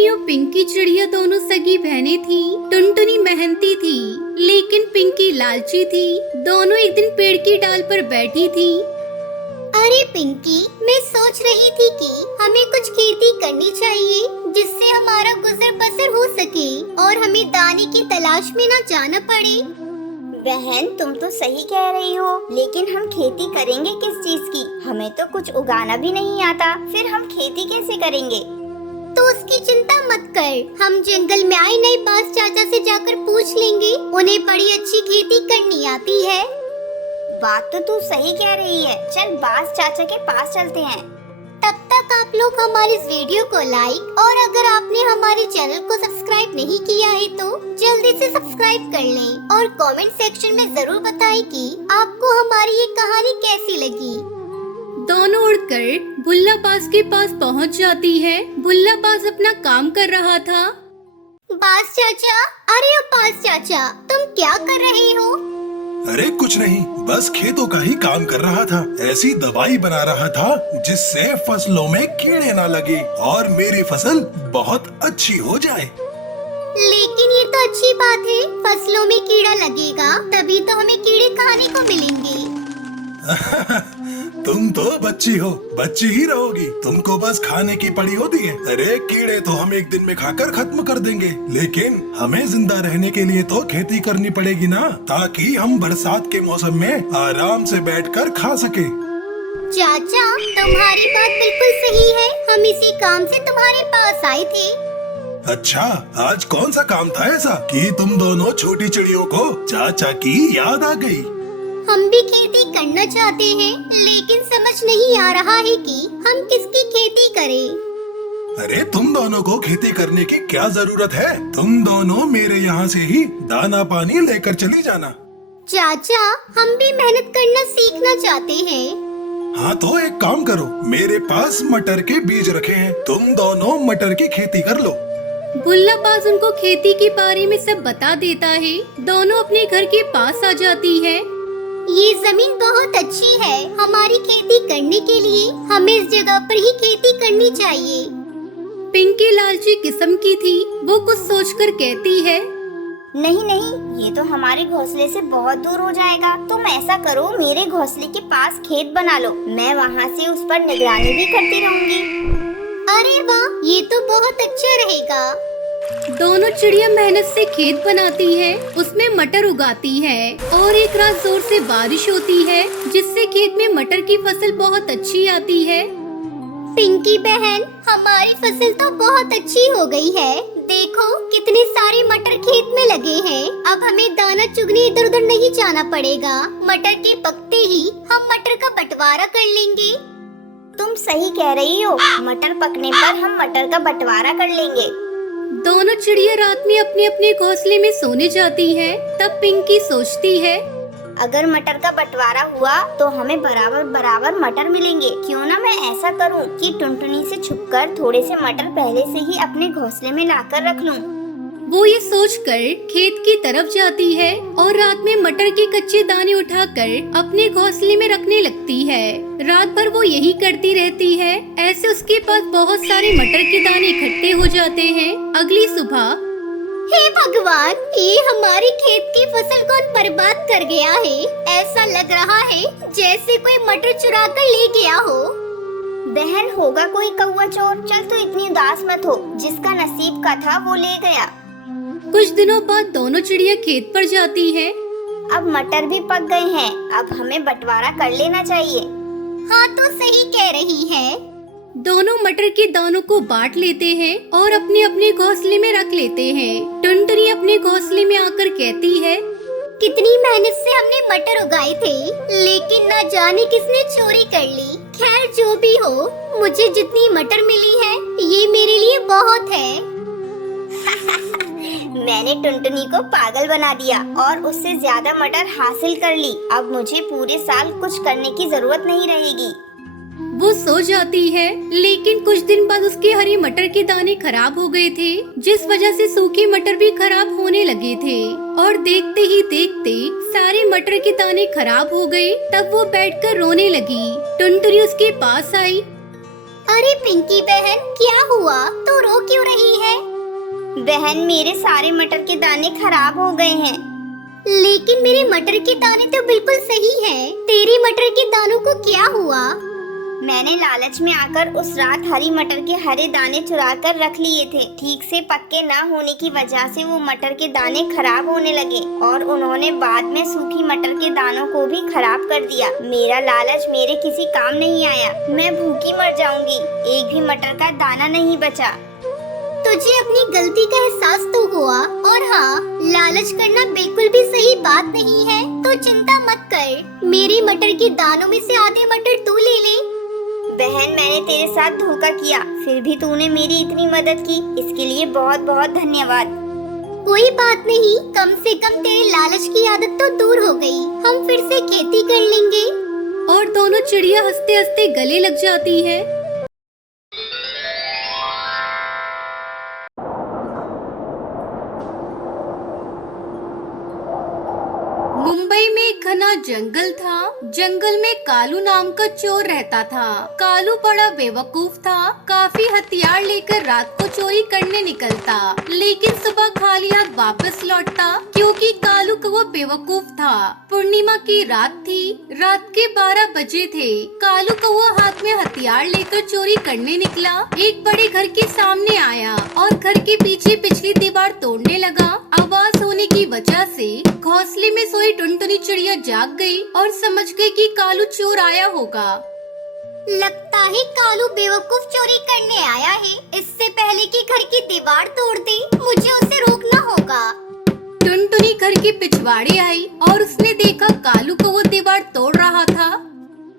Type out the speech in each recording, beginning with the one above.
टुनटुनी और पिंकी चिड़िया दोनों सगी बहनें थी। टुनटुनी मेहनती थी, लेकिन पिंकी लालची थी। दोनों एक दिन पेड़ की डाल पर बैठी थी। अरे पिंकी, मैं सोच रही थी कि हमें कुछ खेती करनी चाहिए जिससे हमारा गुजर बसर हो सके और हमें दाने की तलाश में न जाना पड़े। बहन, तुम तो सही कह रही हो, लेकिन हम खेती करेंगे किस चीज की? हमें तो कुछ उगाना भी नहीं आता, फिर हम खेती कैसे करेंगे? तो उसकी चिंता मत कर, हम जंगल में आए नए बांस चाचा से जाकर पूछ लेंगे, उन्हें बड़ी अच्छी खेती करनी आती है। बात तो तू सही कह रही है, चल बांस चाचा के पास चलते हैं। तब तक आप लोग हमारे इस वीडियो को लाइक और अगर आपने हमारे चैनल को सब्सक्राइब नहीं किया है तो जल्दी से सब्सक्राइब कर लें और कमेंट सेक्शन में जरूर बताएं कि आपको हमारी ये कहानी कैसी लगी। दोनों उड़कर बुल्ला बाज के पास पहुंच जाती है। बुल्ला बाज अपना काम कर रहा था। बांस चाचा, अरे ओ बांस चाचा, तुम क्या कर रहे हो? अरे कुछ नहीं, बस खेतों का ही काम कर रहा था। ऐसी दवाई बना रहा था जिससे फसलों में कीड़े ना लगे और मेरी फसल बहुत अच्छी हो जाए। लेकिन ये तो अच्छी बात है, फसलों में कीड़ा लगेगा तभी तो हमें कीड़े खाने को मिलेंगे। तुम तो बच्ची हो, बच्ची ही रहोगी। तुमको बस खाने की पड़ी होती है। अरे कीड़े तो हम एक दिन में खाकर खत्म कर देंगे, लेकिन हमें जिंदा रहने के लिए तो खेती करनी पड़ेगी ना, ताकि हम बरसात के मौसम में आराम से बैठकर खा सके। चाचा, तुम्हारी बात बिल्कुल सही है, हम इसी काम से तुम्हारे पास आए थे। अच्छा, आज कौन सा काम था ऐसा कि तुम दोनों छोटी चिड़ियों को चाचा की याद आ गई? हम भी खेती करना चाहते हैं, लेकिन समझ नहीं आ रहा है कि हम किसकी खेती करें। अरे तुम दोनों को खेती करने की क्या जरूरत है? तुम दोनों मेरे यहाँ से ही दाना पानी लेकर चली जाना। चाचा, हम भी मेहनत करना सीखना चाहते हैं। हाँ तो एक काम करो, मेरे पास मटर के बीज रखे हैं, तुम दोनों मटर की खेती कर लो। बुल्ला बाज उनको खेती के बारे में सब बता देता है। दोनों अपने घर के पास आ जाती है। ये जमीन बहुत अच्छी है हमारी खेती करने के लिए, हमें इस जगह पर ही खेती करनी चाहिए। पिंकी लालची किस्म की थी, वो कुछ सोचकर कहती है, नहीं नहीं, ये तो हमारे घोंसले से बहुत दूर हो जाएगा। तुम ऐसा करो, मेरे घोंसले के पास खेत बना लो, मैं वहाँ से उस पर निगरानी भी करती रहूंगी। अरे वाह, ये तो बहुत अच्छा रहेगा। दोनों चिड़िया मेहनत से खेत बनाती है, उसमें मटर उगाती है और एक रात जोर से बारिश होती है जिससे खेत में मटर की फसल बहुत अच्छी आती है। पिंकी बहन, हमारी फसल तो बहुत अच्छी हो गई है, देखो कितने सारे मटर खेत में लगे हैं। अब हमें दाना चुगने इधर उधर नहीं जाना पड़ेगा, मटर के पकते ही हम मटर का बंटवारा कर लेंगे। तुम सही कह रही हो, मटर पकने पर हम मटर का बंटवारा कर लेंगे। दोनों चिड़िया रात में अपने अपने घोंसले में सोने जाती हैं। तब पिंकी सोचती है, अगर मटर का बंटवारा हुआ तो हमें बराबर बराबर मटर मिलेंगे। क्यों ना मैं ऐसा करूं कि टुनटुनी से छुपकर थोड़े से मटर पहले से ही अपने घोंसले में लाकर रख लूं। वो ये सोचकर खेत की तरफ जाती है और रात में मटर के कच्चे दाने उठाकर अपने घोंसले में रखने लगती है। रात भर वो यही करती रहती है। ऐसे उसके पास बहुत सारे मटर के दाने इकट्ठे हो जाते हैं। अगली सुबह, हे भगवान, ये हमारी खेत की फसल कौन बर्बाद कर गया है? ऐसा लग रहा है जैसे कोई मटर चुरा कर ले गया हो। बहन, होगा कोई कौवा चोर। चल तू इतनी उदास मत हो, जिसका नसीब का था वो ले गया। कुछ दिनों बाद दोनों चिड़िया खेत पर जाती है। अब मटर भी पक गए हैं, अब हमें बंटवारा कर लेना चाहिए। हाँ तो सही कह रही है। दोनों मटर के दानों को बांट लेते हैं और अपने अपने घोंसले में रख लेते हैं। टुनटुनी अपने घोंसले में आकर कहती है, कितनी मेहनत से हमने मटर उगाए थे, लेकिन न जाने किसने चोरी कर ली। खैर जो भी हो, मुझे जितनी मटर मिली है ये मेरे लिए बहुत है। मैंने टुनटुनी को पागल बना दिया और उससे ज्यादा मटर हासिल कर ली। अब मुझे पूरे साल कुछ करने की जरूरत नहीं रहेगी। वो सो जाती है, लेकिन कुछ दिन बाद उसके हरी मटर के दाने खराब हो गए थे, जिस वजह से सूखे मटर भी खराब होने लगे थे और देखते ही देखते सारे मटर के दाने खराब हो गए। तब वो बैठकर रोने लगी। टुनटुनी उसके पास आई। अरे पिंकी बहन, क्या हुआ? तू रो क्यों रही है? बहन, मेरे सारे मटर के दाने खराब हो गए हैं। लेकिन मेरे मटर के दाने तो बिल्कुल सही हैं। तेरी मटर के दानों को क्या हुआ? मैंने लालच में आकर उस रात हरी मटर के हरे दाने चुरा कर रख लिए थे। ठीक से पक्के ना होने की वजह से वो मटर के दाने खराब होने लगे और उन्होंने बाद में सूखी मटर के दानों को भी खराब कर दिया। मेरा लालच मेरे किसी काम नहीं आया। मैं भूखी मर जाऊंगी। एक भी मटर का दाना नहीं बचा। तुझे अपनी गलती का एहसास तो हुआ। और हाँ, लालच करना बिल्कुल भी सही बात नहीं है। तो चिंता मत कर, मेरे मटर के दानों में से आधे मटर तू ले ले। बहन, मैंने तेरे साथ धोखा किया, फिर भी तूने मेरी इतनी मदद की, इसके लिए बहुत बहुत धन्यवाद। कोई बात नहीं, कम से कम तेरे लालच की आदत तो दूर हो गई। हम फिर से खेती कर लेंगे। और दोनों चिड़िया हंसते हंसते गले लग जाती है। मुंबई में एक घना जंगल था। जंगल में कालू नाम का चोर रहता था। कालू बड़ा बेवकूफ था। काफी हथियार लेकर रात को चोरी करने निकलता, लेकिन सुबह खाली हाथ वापस लौटता, क्योंकि कालू का वो बेवकूफ था। पूर्णिमा की रात थी। रात के 12 बजे थे। कालू का वो हाथ में हथियार लेकर चोरी करने निकला। एक बड़े घर के सामने आया और घर के पीछे पिछली दीवार तोड़ने लगा। आवाज होने की वजह से घोंसले में सोई टुनटुनी चिड़िया जाग गई और समझ गई कि कालू चोर आया होगा। लगता है कालू बेवकूफ चोरी करने आया है। इससे पहले कि घर की दीवार तोड़ दे, मुझे उसे रोकना होगा। टुनटुनी घर के पिछवाड़े आई और उसने देखा कालू को वो दीवार तोड़ रहा था।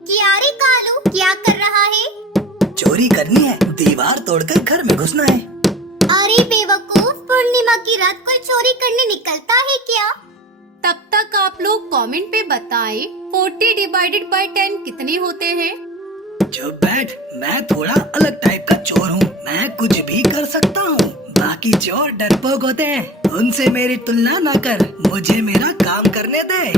क्या रे कालू, क्या कर रहा है? चोरी करनी है, दीवार तोड़कर घर में घुसना है। अरे बेवकूफ, पूर्णिमा की रात कोई चोरी करने निकलता है क्या? तब तक आप लोग कमेंट पे बताएं 40 डिवाइडेड बाय 10 कितने होते हैं। चुप बैठ, मैं थोड़ा अलग टाइप का चोर हूँ। मैं कुछ भी कर सकता हूँ। बाकी चोर डरपोक होते हैं, उनसे मेरी तुलना न कर। मुझे मेरा काम करने दे।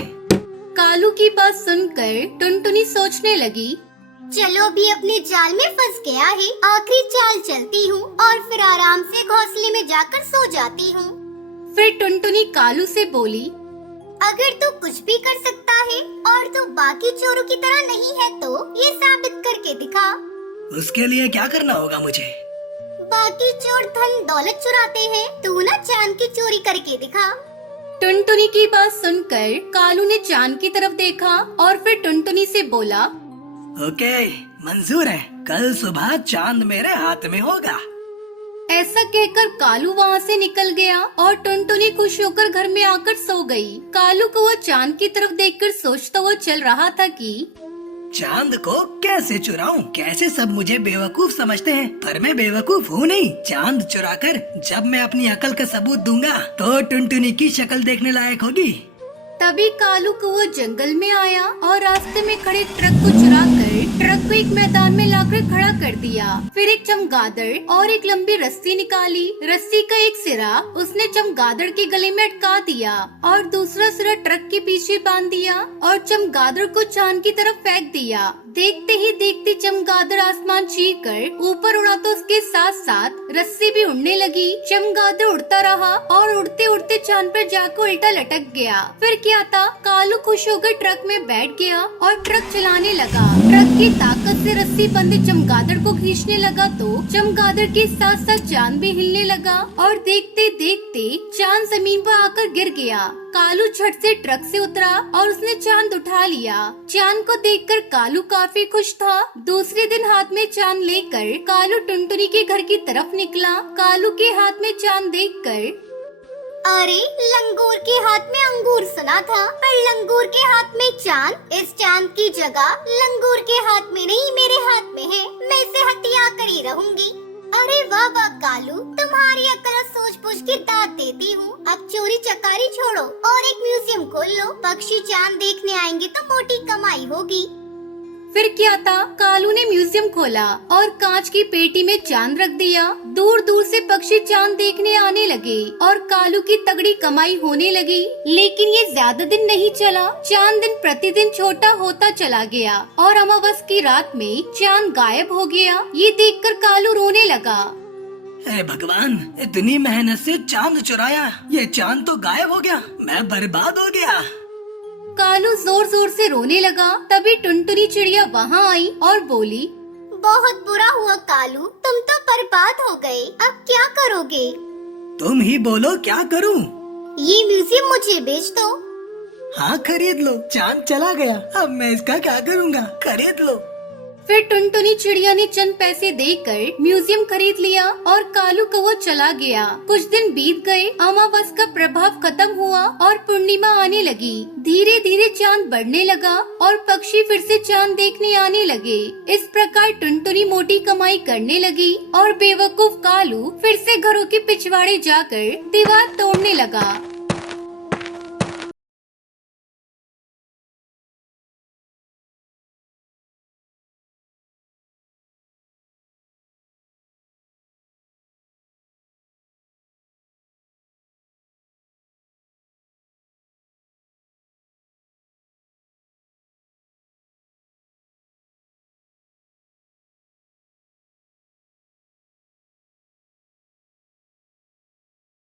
कालू की बात सुनकर टुनटुनी सोचने लगी। चलो, अभी अपने जाल में फंस गया है। आखिरी चाल चलती हूँ और फिर आराम से घोंसले में जाकर सो जाती हूँ। फिर टुनटुनी कालू से बोली, अगर तू कुछ भी कर सकता है और तू बाकी चोरों की तरह नहीं है तो ये साबित करके दिखा। उसके लिए क्या करना होगा मुझे? बाकी चोर धन दौलत चुराते हैं, तू ना चांद की चोरी करके दिखा। टुनटुनी की बात सुनकर कालू ने चांद की तरफ देखा और फिर टुनटुनी से बोला, ओके, मंजूर है। कल सुबह चांद मेरे हाथ में होगा। ऐसा कहकर कालू वहाँ से निकल गया और टुनटुनी खुश होकर घर में आकर सो गई। कालू को वो चांद की तरफ देखकर सोचता हुआ चल रहा था कि चांद को कैसे चुराऊं? कैसे सब मुझे बेवकूफ समझते हैं, पर मैं बेवकूफ हूँ नहीं। चांद चुराकर जब मैं अपनी अकल का सबूत दूंगा तो टुनटुनी की शक्ल देखने लायक होगी। तभी कालू को वो जंगल में आया और रास्ते में खड़े ट्रक को चुराकर ट्रक को एक मैदान में लाकर खड़ा कर दिया। फिर एक चमगादड़ और एक लंबी रस्सी निकाली। रस्सी का एक सिरा उसने चमगादड़ के गले में अटका दिया और दूसरा सिरा ट्रक के पीछे बांध दिया और चमगादड़ को चांद की तरफ फेंक दिया। देखते ही देखते चमगादड़ आसमान चीर कर ऊपर उड़ा तो उसके साथ साथ रस्सी भी उड़ने लगी। चमगादड़ उड़ता रहा और उड़ते उड़ते चांद पर जाकर उल्टा लटक गया। फिर क्या था, कालू खुश होकर ट्रक में बैठ गया और ट्रक चलाने लगा। ट्रक की ताकत से रस्सी बंधे चमगादड़ को खींचने लगा तो चमगादड़ के साथ साथ चांद भी हिलने लगा और देखते देखते चांद जमीन पर आकर गिर गया। कालू झट से ट्रक से उतरा और उसने चांद उठा लिया। चांद को देखकर कालू काफी खुश था। दूसरे दिन हाथ में चांद लेकर कालू टुनटुनी के घर की तरफ निकला। कालू के हाथ में चांद देखकर, अरे लंगूर के हाथ में अंगूर सुना था, पर लंगूर के हाथ में चांद। इस चांद की जगह लंगूर के हाथ में नहीं मेरे हाथ में है। मैं इसे हत्या कर ही रहूंगी। अरे वाह वाह कालू, तुम्हारी अकल और सोच पूछ के दाद देती हूँ। अब चोरी चकारी छोड़ो और एक म्यूजियम खोल लो। पक्षी चांद देखने आएंगे तो मोटी कमाई होगी। फिर क्या था, कालू ने म्यूजियम खोला और कांच की पेटी में चांद रख दिया। दूर दूर से पक्षी चांद देखने आने लगे और कालू की तगड़ी कमाई होने लगी। लेकिन ये ज्यादा दिन नहीं चला। चांद दिन प्रतिदिन छोटा होता चला गया और अमावस की रात में चांद गायब हो गया। ये देखकर कालू रोने लगा। हे भगवान, इतनी मेहनत से चांद चुराया, ये चांद तो गायब हो गया, मैं बर्बाद हो गया। कालू जोर जोर से रोने लगा। तभी टुनटुनी चिड़िया वहाँ आई और बोली, बहुत बुरा हुआ कालू, तुम तो बर्बाद हो गए। अब क्या करोगे? तुम ही बोलो क्या करूं? ये म्यूजियम मुझे बेच दो। हाँ खरीद लो, चांद चला गया, अब मैं इसका क्या करूँगा? खरीद लो। फिर टुनटुनी चिड़िया ने चंद पैसे देकर म्यूजियम खरीद लिया और कालू कौवा चला गया। कुछ दिन बीत गए, अमावस का प्रभाव खत्म हुआ और पूर्णिमा आने लगी। धीरे धीरे चांद बढ़ने लगा और पक्षी फिर से चांद देखने आने लगे। इस प्रकार टुनटुनी मोटी कमाई करने लगी और बेवकूफ कालू फिर से घरों के पिछवाड़े जाकर दीवार तोड़ने लगा।